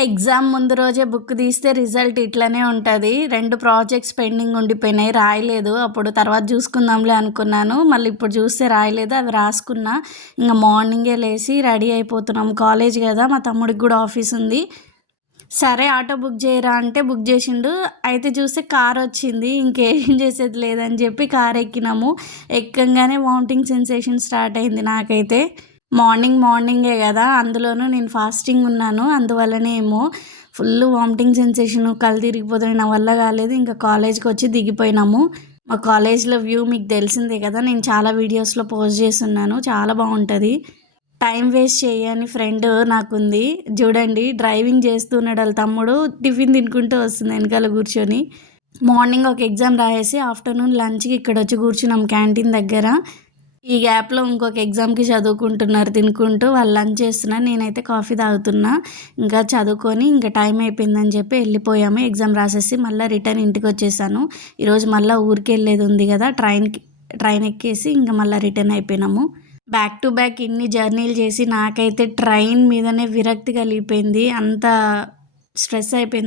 Exam ముందు రోజే book తీస్తే రిజల్ట్ ఇట్లనే ఉంటది. 2 ప్రాజెక్ట్స్ పెండింగ్ ఉండిపోయినాయి. రాయలేదు. అప్పుడు తర్వాత చూసుకుందాంలే అనుకున్నాను. మళ్ళీ ఇప్పుడు చూస్తే రాయలేదు. అవి రాసుకున్నా. ఇంక మార్నింగే లేసి రెడీ అయిపోతున్నాం. కాలేజ్ కదా! మా తమ్ముడికి కూడా ఆఫీస్ ఉంది. సరే ఆటో బుక్ చేయరా అంటే బుక్ చేసిండు. అయితే చూస్తే కార్ వచ్చింది. ఇంకేం చేసేది లేదని చెప్పి కార్ ఎక్కినాము. ఎక్కంగానే వామిటింగ్ సెన్సేషన్ స్టార్ట్ అయింది నాకైతే. మార్నింగే కదా! అందులోనూ నేను ఫాస్టింగ్ ఉన్నాను. అందువల్లనే ఏమో ఫుల్ వామిటింగ్ సెన్సేషను, కళ్ళు తిరిగిపోతున్నాయి. నా వల్ల కాలేదు. ఇంకా కాలేజ్‌కి వచ్చి దిగిపోయినాము. మా కాలేజ్‌లో వ్యూ మీకు తెలిసిందే కదా! నేను చాలా వీడియోస్‌లో పోస్ట్ చేసున్నాను. చాలా బాగుంటుంది. టైం వేస్ట్ చేయని ఫ్రెండ్ నాకుంది. చూడండి డ్రైవింగ్ చేస్తున్నాడు వాళ్ళ తమ్ముడు. టిఫిన్ తినుకుంటూ వస్తుంది వెనకాల కూర్చొని. మార్నింగ్ ఒక ఎగ్జామ్ రాసేసి ఆఫ్టర్నూన్ లంచ్‌కి ఇక్కడొచ్చి కూర్చున్నాం క్యాంటీన్ దగ్గర. ఈ గ్యాప్‌లో ఇంకొక ఎగ్జామ్‌కి చదువుకుంటున్నారు తినుకుంటూ. వాళ్ళు లంచ్ చేస్తున్నారు. నేనైతే కాఫీ తాగుతున్నా. ఇంకా చదువుకొని ఇంకా టైం అయిపోయిందని చెప్పి వెళ్ళిపోయాము. ఎగ్జామ్ రాసేసి మళ్ళీ రిటర్న్ ఇంటికొచ్చేసాను. ఈరోజు మళ్ళీ ఊరికెళ్ళేది ఉంది కదా! ట్రైన్ ఎక్కేసి ఇంక మళ్ళీ రిటర్న్ అయిపోయినాము. బ్యాక్ టు బ్యాక్ ఇన్ని జర్నీలు చేసి నాకైతే ట్రైన్ మీదనే విరక్తి కలిగిపోయింది. అంత స్ట్రెస్ అయిపోయింది.